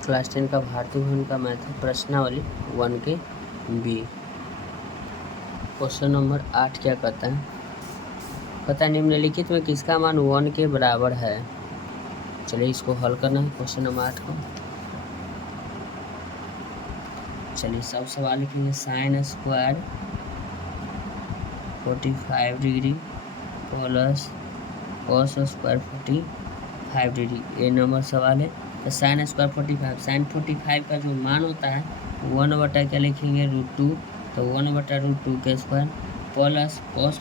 Class 10 का भारतीय भवन का मैथ प्रश्नावली 1 के बी। क्वेश्चन नंबर 8 क्या कहता है? कहता है निम्नलिखित में किसका मान 1 के बराबर है। चलिए इसको हल करना है क्वेश्चन नंबर 8 को। चलिए सब सवाल लिखेंगे। Sine square 45 degree plus cos square 45 degree, ये नंबर सवाल है। तो साइन स्क्वायर 45, साइन 45 का जो मान होता है 1 बटा क्या लिखेंगे √2, तो 1 बटा √2 के स्क्वायर प्लस कॉस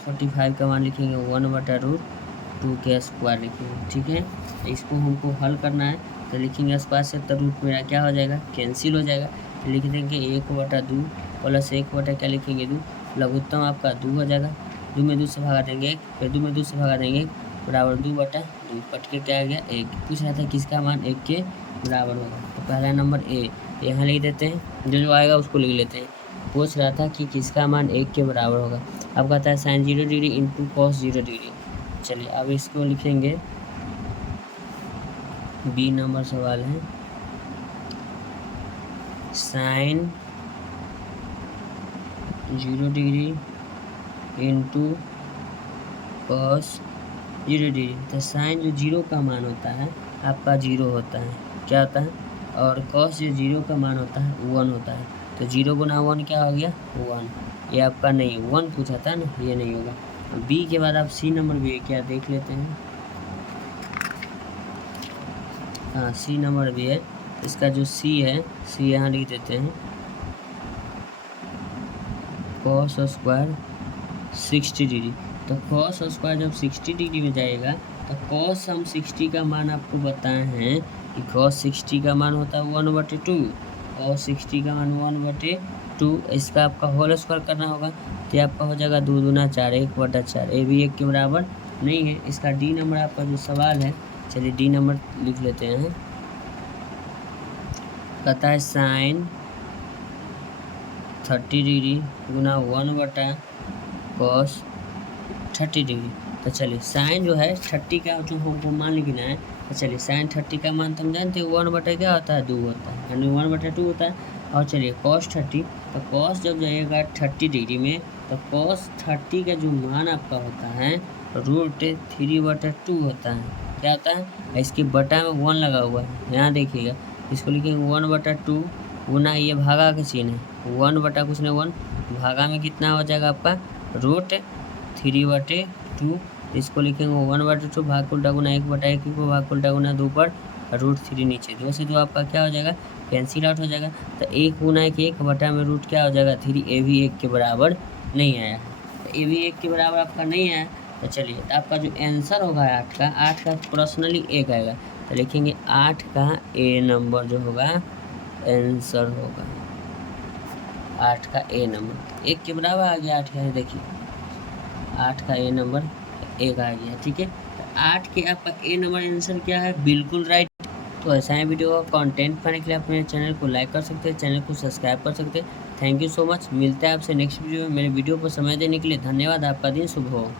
45 का मान लिखेंगे 1 बटा √2 के स्क्वायर लिखेंगे। ठीक है, इसको हमको हल करना है तो लिखेंगे स्क्वायर से तो रूट मेरा क्या हो जाएगा, कैंसिल हो जाएगा। तो लिख देंगे 1 बटा 2 प्लस 1 बटा क्या लिखेंगे 2, लघुत्तम आपका 2 हो जाएगा। 2 में 2 से भगा देंगे 1, फिर 2 में 2 से भगा देंगे 1 बराबर 2 बटा 2, कट के क्या आ गया 1। पूछ रहा था किसका मान 1 के बराबर होगा, तो पहला नंबर ए यहाँ लिख देते हैं, जो आएगा उसको लिख लेते हैं। पूछ रहा था कि किसका मान 1 के बराबर होगा। अब कहता है sine 0 degree into cos 0 degree. चलिए अब इसको लिखेंगे, बी नंबर सवाल है। Sine 0 degree into cos 0 degree, तो साइन जो 0 का मान होता है आपका 0 होता है, क्या होता है, और कॉस जो 0 का मान होता है 1 होता है। तो 0 गुना 1 क्या हो गया 1, ये आपका नहीं 1 पूछा था ना, ये नहीं होगा। बी के बाद आप सी नंबर भी क्या देख लेते हैं। हाँ सी नंबर भी है, इसका जो सी है, सी यहाँ लिख देते हैं। कॉस स्क्वायर 60 डिग्री, तो कॉस स्क्वायर जब 60 डिग्री में जाएगा तो कॉस हम 60 का मान आपको बताए हैं कि कॉस 60 का मान होता है 1/2, कॉस 60 का मान 1/2। इसका आपका होल स्क्वायर करना होगा तो आपका हो जाएगा 2 दूना 4, 1/4, ये भी 1 के बराबर नहीं है। इसका डी नंबर आपका जो सवाल है, चलिए डी नंबर लिख लेते हैं। कहता है साइन 30 डिग्री गुना 1 बटा कॉस 30 डिग्री। तो चलिए साइन जो है 30 का जो हमको मान लिखना है, तो चलिए साइन 30 का मान तो हम जानते हैं 1 बटा क्या होता है 2 होता है, यानी 1/2 होता है। और चलिए कॉस 30, तो कॉस जब जाएगा 30 डिग्री में तो कॉस 30 का जो मान आपका होता है √3/2 होता है, क्या होता है, इसके बटा में 1 लगा हुआ है, यहाँ देखिएगा। इसको लिखेंगे 1/2 गुना, ये भागा का चिन्ह है, 1 बटा कुछ नहीं 1, भागा में कितना हो जाएगा आपका √3/2। इसको लिखेंगे 1/2 भाग उल्टा गुना 1/1 को भाग उल्टा गुना 2 पर √3 नीचे 2 से 2 आपका क्या हो जाएगा, कैंसिल आउट हो जाएगा। तो 1 गुना 1 बटा में रूट क्या हो जाएगा 3, ये भी 1 के बराबर नहीं आया है, तो ये भी 1 के बराबर आपका नहीं आया। तो चलिए आपका जो आंसर होगा 8 का पर्सनली 1 आएगा, तो लिखेंगे 8 का ए नंबर जो होगा आंसर होगा 8 का ए नंबर 1 के बराबर आ गया। 8 का देखिए 8 का ए नंबर 1 आ गया। ठीक है, तो 8 के आपका ए नंबर आंसर क्या है, बिल्कुल राइट। तो ऐसा ही वीडियो का कंटेंट पाने के लिए अपने चैनल को लाइक कर सकते हैं, चैनल को सब्सक्राइब कर सकते हैं। थैंक यू सो मच, मिलते हैं आपसे नेक्स्ट वीडियो में। मेरे वीडियो पर समय देने के लिए धन्यवाद। आपका दिन शुभ हो।